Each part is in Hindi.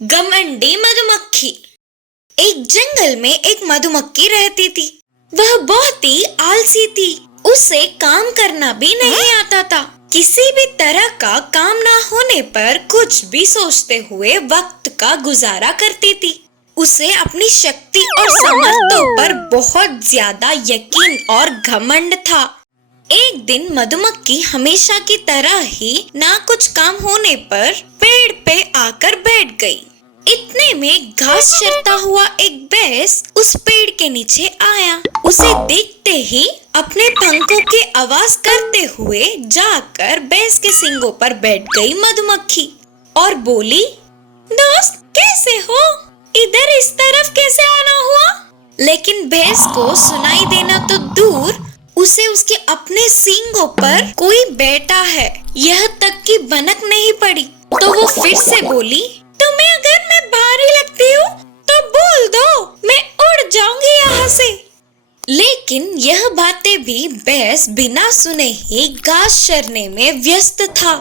घमंडी मधुमक्खी। एक जंगल में एक मधुमक्खी रहती थी। वह बहुत ही आलसी थी। उसे काम करना भी नहीं आता था। किसी भी तरह का काम ना होने पर कुछ भी सोचते हुए वक्त का गुजारा करती थी। उसे अपनी शक्ति और सामर्थ्यों पर बहुत ज्यादा यकीन और घमंड था। एक दिन मधुमक्खी हमेशा की तरह ही ना कुछ काम होने पर पेड़ पे आकर बैठ गई। इतने में घास चरता हुआ एक भैंस उस पेड़ के नीचे आया। उसे देखते ही अपने पंखों की आवाज करते हुए जाकर भैंस के सींगों पर बैठ गई मधुमक्खी और बोली, दोस्त कैसे हो? इधर इस तरफ कैसे आना हुआ? लेकिन भैंस को सुनाई देना तो दूर, उसे उसके अपने सींगों पर कोई बैठा है यह तक की भनक नहीं पड़ी। तो वो फिर से बोली, तुम्हें अगर मैं भारी लगती हूँ तो बोल दो, मैं उड़ जाऊंगी यहाँ से। लेकिन यह बातें भी भैंस बिना सुने ही घास चरने में व्यस्त था।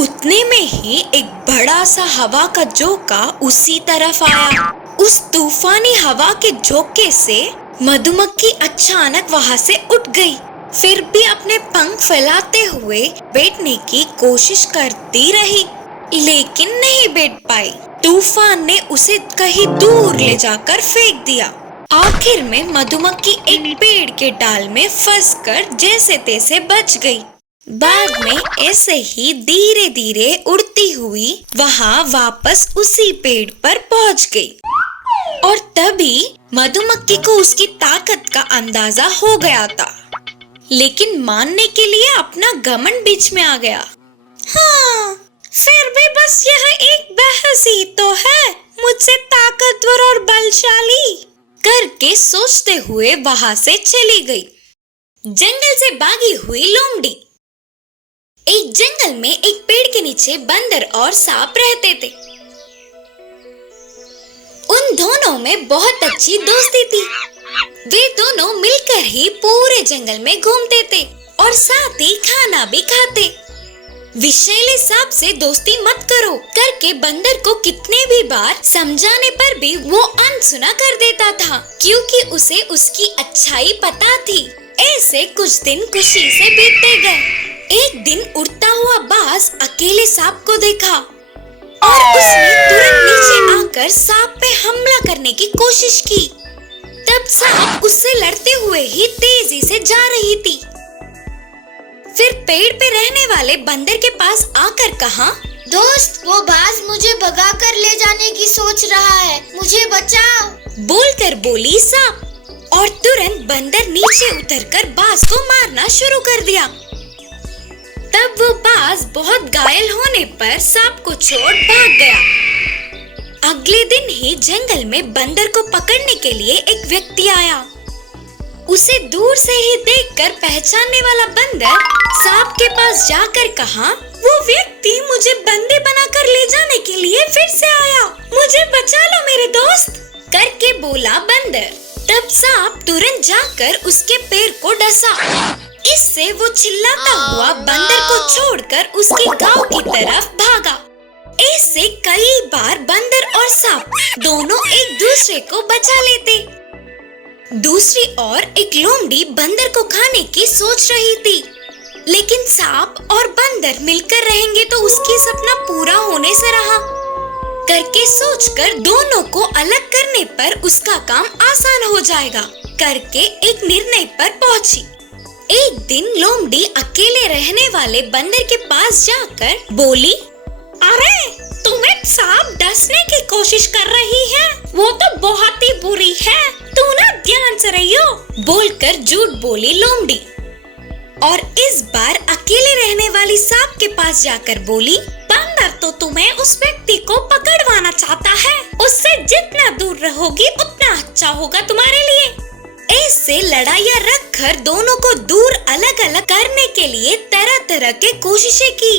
उतने में ही एक बड़ा सा हवा का झोंका उसी तरफ आया। उस तूफानी हवा के झोंके से मधुमक्खी अचानक वहाँ से उठ गई। फिर भी अपने पंख फैलाते हुए बैठने की कोशिश करती रही, लेकिन नहीं बैठ पाई। तूफान ने उसे कहीं दूर ले जाकर फेंक दिया। आखिर में मधुमक्खी एक पेड़ के डाल में फंसकर जैसे तैसे बच गई। बाद में ऐसे ही धीरे धीरे उड़ती हुई वहाँ वापस उसी पेड़ पर पहुँच गई। और तभी मधुमक्खी को उसकी ताकत का अंदाजा हो गया था, लेकिन मानने के लिए अपना घमंड बीच में आ गया। हाँ, फिर भी बस यह एक बहस ही तो है, मुझसे ताकतवर और बलशाली करके सोचते हुए वहां से चली गई। जंगल से भागी हुई लोमड़ी। एक जंगल में एक पेड़ के नीचे बंदर और सांप रहते थे। उन दोनों में बहुत अच्छी दोस्ती थी। वे दोनों मिलकर ही पूरे जंगल में घूमते थे और साथ ही खाना भी खाते। विषैले सांप से दोस्ती मत करो करके बंदर को कितने भी बार समझाने पर भी वो अनसुना कर देता था, क्योंकि उसे उसकी अच्छाई पता थी। ऐसे कुछ दिन खुशी से बीतते गए। एक दिन उड़ता हुआ बाज अकेले सांप को देखा और उसने तुरंत नीचे आकर सांप पे हमला करने की कोशिश की। तब सांप उससे लड़ते हुए ही तेजी से जा रही थी। फिर पेड़ पे रहने वाले बंदर के पास आकर कहा, दोस्त, वो बाज मुझे भगा कर ले जाने की सोच रहा है, मुझे बचाओ। बोलकर बोली सांप और तुरंत बंदर नीचे उतरकर बाज को मारना शुरू कर दिया। तब वो बाज बहुत घायल होने पर सांप को छोड़ भाग गया। अगले दिन ही जंगल में बंदर को पकड़ने के लिए एक व्यक्ति आया। उसे दूर से ही देखकर पहचानने वाला बंदर सांप के पास जाकर कहा, वो व्यक्ति मुझे बंदे बनाकर ले जाने के लिए फिर से आया, मुझे बचा लो मेरे दोस्त करके बोला बंदर। तब सांप तुरंत जाकर उसके पैर को डसा। इससे वो चिल्लाता हुआ बंदर को छोड़कर उसके गांव की तरफ भागा। ऐसे कई बार बंदर और सांप दोनों एक दूसरे को बचा लेते। दूसरी ओर एक लोमड़ी बंदर को खाने की सोच रही थी, लेकिन सांप और बंदर मिलकर रहेंगे तो उसकी सपना पूरा होने से रहा करके सोचकर दोनों को अलग करने पर उसका काम आसान हो जाएगा करके एक निर्णय पर पहुंची। एक दिन लोमड़ी अकेले रहने वाले बंदर के पास जाकर बोली, अरे तुम्हें सांप डसने की कोशिश कर रही है, वो तो बहुत ही बुरी है, तू ना ध्यान से रहियो बोलकर झूठ बोली लोमड़ी। और इस बार अकेले रहने वाली सांप के पास जाकर बोली, बंदर तो तुम्हें उस व्यक्ति को पकड़वाना चाहता है, उससे जितना दूर रहोगी उतना अच्छा होगा तुम्हारे लिए। ऐसे लड़ाइयाँ रखकर दोनों को दूर अलग अलग करने के लिए तरह तरह के कोशिशें की,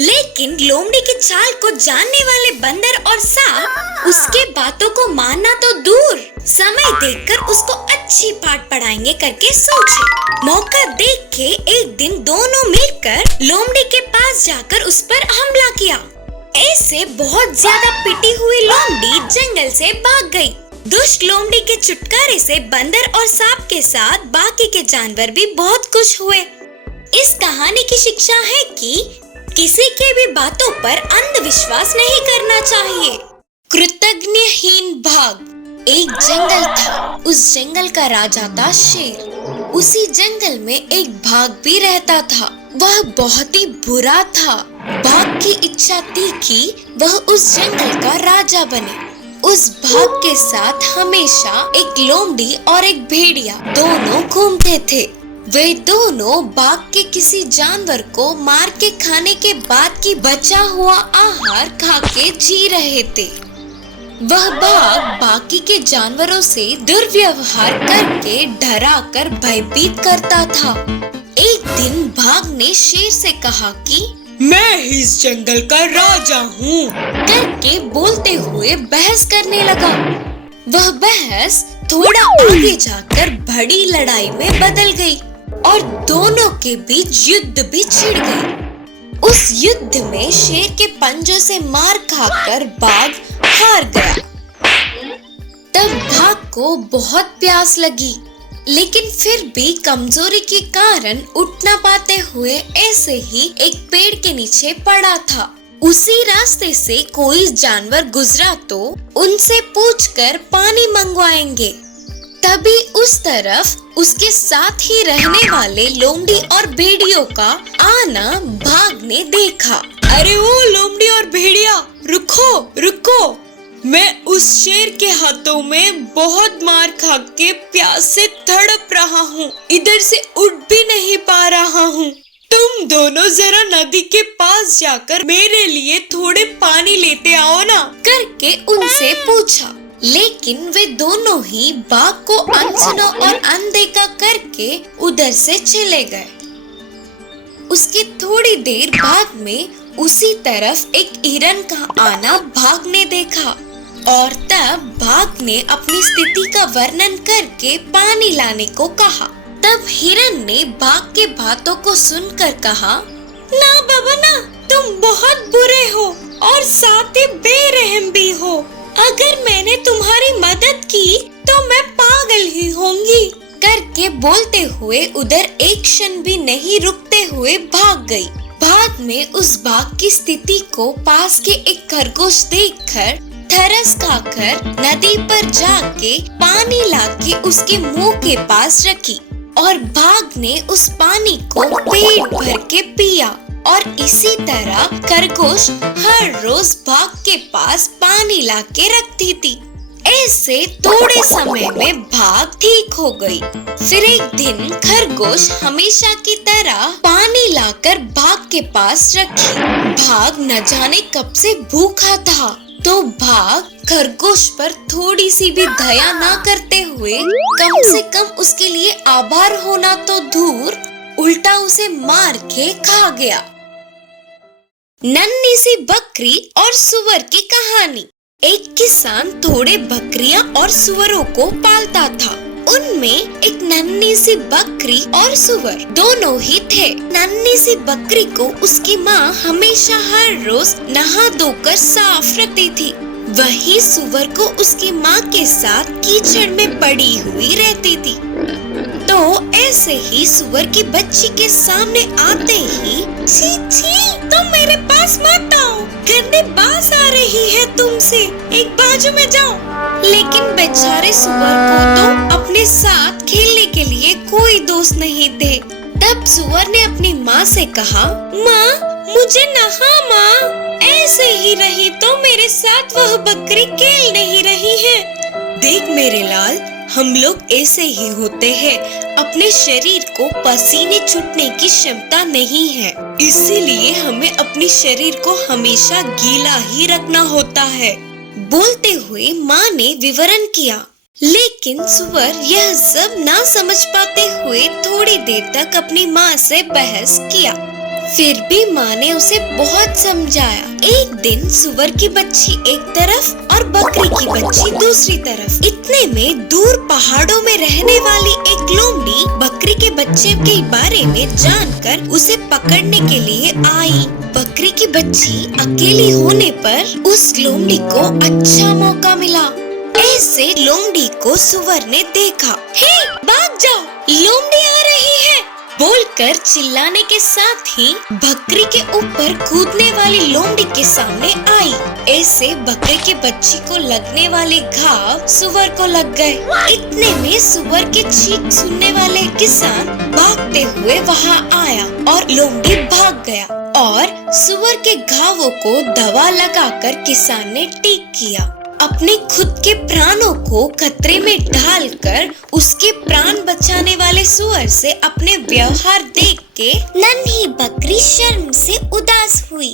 लेकिन लोमड़ी की चाल को जानने वाले बंदर और सांप उसके बातों को मानना तो दूर, समय देखकर उसको अच्छी पाठ पढ़ाएंगे करके सोचे। मौका देख के एक दिन दोनों मिलकर लोमड़ी के पास जाकर उस पर हमला किया। ऐसे बहुत ज्यादा पिटी हुई लोमड़ी जंगल से भाग गई। दुष्ट लोमड़ी के छुटकारे से बंदर और सांप के साथ बाकी के जानवर भी बहुत खुश हुए। इस कहानी की शिक्षा है कि किसी के भी बातों पर अंधविश्वास नहीं करना चाहिए। कृतज्ञहीन भाग। एक जंगल था, उस जंगल का राजा था शेर। उसी जंगल में एक बाघ भी रहता था। वह बहुत ही बुरा था। बाघ की इच्छा थी कि वह उस जंगल का राजा बने। उस बाघ के साथ हमेशा एक लोमड़ी और एक भेड़िया दोनों घूमते थे। वे दोनों बाघ के किसी जानवर को मार के खाने के बाद की बचा हुआ आहार खा के जी रहे थे। वह बाघ बाकी के जानवरों से दुर्व्यवहार करके डरा कर भयभीत करता था। एक दिन बाघ ने शेर से कहा कि मैं इस जंगल का राजा हूँ करके बोलते हुए बहस करने लगा। वह बहस थोड़ा आगे जाकर बड़ी लड़ाई में बदल गई और दोनों के बीच युद्ध भी छिड़ गई। उस युद्ध में शेर के पंजों से मार खाकर बाघ हार गया। तब बाघ को बहुत प्यास लगी, लेकिन फिर भी कमजोरी के कारण उठ न पाते हुए ऐसे ही एक पेड़ के नीचे पड़ा था। उसी रास्ते से कोई जानवर गुजरा तो उनसे पूछकर पानी मंगवाएंगे। तभी उस तरफ उसके साथ ही रहने वाले लोमड़ी और भेड़ियों का आना बाघ ने देखा। अरे ओ लोमड़ी और भेड़िया, रुको रुको, मैं उस शेर के हाथों में बहुत मार खा के प्यास से तड़प रहा हूँ, इधर से उठ भी नहीं पा रहा हूँ। तुम दोनों जरा नदी के पास जाकर मेरे लिए थोड़े पानी लेते आओ ना, करके उनसे पूछा। लेकिन वे दोनों ही बाघ को अनसुना और अनदेखा करके उधर से चले गए। उसके थोड़ी देर बाद में उसी तरफ एक हिरन का आना बाघ ने देखा और तब बाघ ने अपनी स्थिति का वर्णन करके पानी लाने को कहा। तब हिरन ने बाघ के बातों को सुनकर कहा, ना बाबा ना, तुम बहुत बुरे हो और साथ ही बेरहम भी हो। अगर मैंने तुम्हारी मदद की तो मैं पागल ही होंगी, करके बोलते हुए उधर एक क्षण भी नहीं रुकते हुए भाग गई। बाद में उस बाघ की स्थिति को पास के एक खरगोश देखकर तरस खाकर नदी पर जाके पानी लाके उसके मुंह के पास रखी और बाघ ने उस पानी को पेट भर के पिया। और इसी तरह खरगोश हर रोज बाघ के पास पानी लाके रखती थी। ऐसे थोड़े समय में बाघ ठीक हो गई। फिर एक दिन खरगोश हमेशा की तरह पानी लाकर बाघ के पास रखी। बाघ न जाने कब से भूखा था, तो बाघ खरगोश पर थोड़ी सी भी दया न करते हुए कम से कम उसके लिए आभार होना तो दूर, उल्टा उसे मार के खा गया। नन्ही सी बकरी और सुअर की कहानी। एक किसान थोड़े बकरियां और सुअरों को पालता था। उनमें एक नन्ही सी बकरी और सुअर दोनों ही थे। नन्ही सी बकरी को उसकी माँ हमेशा हर रोज नहा धोकर साफ रखती थी। वही सुअर को उसकी माँ के साथ कीचड़ में पड़ी हुई रहती थी। तो ऐसे ही सुअर की बच्ची के सामने आते ही, छी छी, तुम मेरे पास मत आओ, गंदे बास आ रही है तुमसे, एक बाजू में जाओ। लेकिन बेचारे सुअर को तो अपने साथ खेलने के लिए कोई दोस्त नहीं थे। तब सुअर ने अपनी माँ से कहा, माँ मुझे नहा माँ, ऐसे ही रही तो मेरे साथ वह बकरी खेल नहीं रही है। देख मेरे लाल, हम लोग ऐसे ही होते हैं, अपने शरीर को पसीने छूटने की क्षमता नहीं है, इसीलिए हमें अपने शरीर को हमेशा गीला ही रखना होता है। बोलते हुए माँ ने विवरण किया। लेकिन सुअर यह सब ना समझ पाते हुए थोड़ी देर तक अपनी माँ से बहस किया। फिर भी माँ ने उसे बहुत समझाया। एक दिन सुअर की बच्ची एक तरफ और बकरी की बच्ची दूसरी तरफ। इतने में दूर पहाड़ों में रहने वाली एक लोमड़ी बकरी के बच्चे के बारे में जानकर उसे पकड़ने के लिए आई। बकरी की बच्ची अकेली होने पर उस लोमड़ी को अच्छा मौका मिला। ऐसे लोमड़ी को सुअर ने देखा। हे, भाग जाओ, लोमड़ी आ रही है बोलकर चिल्लाने के साथ ही बकरी के ऊपर कूदने वाली लोमड़ी के सामने आई। ऐसे बकरी की बच्ची को लगने वाले घाव सुअर को लग गए। इतने में सुअर के चीख सुनने वाले किसान भागते हुए वहाँ आया और लोमड़ी भाग गया और सुअर के घावों को दवा लगाकर किसान ने ठीक किया। अपने खुद के प्राणों को खतरे में डालकर उसके प्राण बचाने वाले सुअर से अपने व्यवहार देख के नन्ही बकरी शर्म से उदास हुई।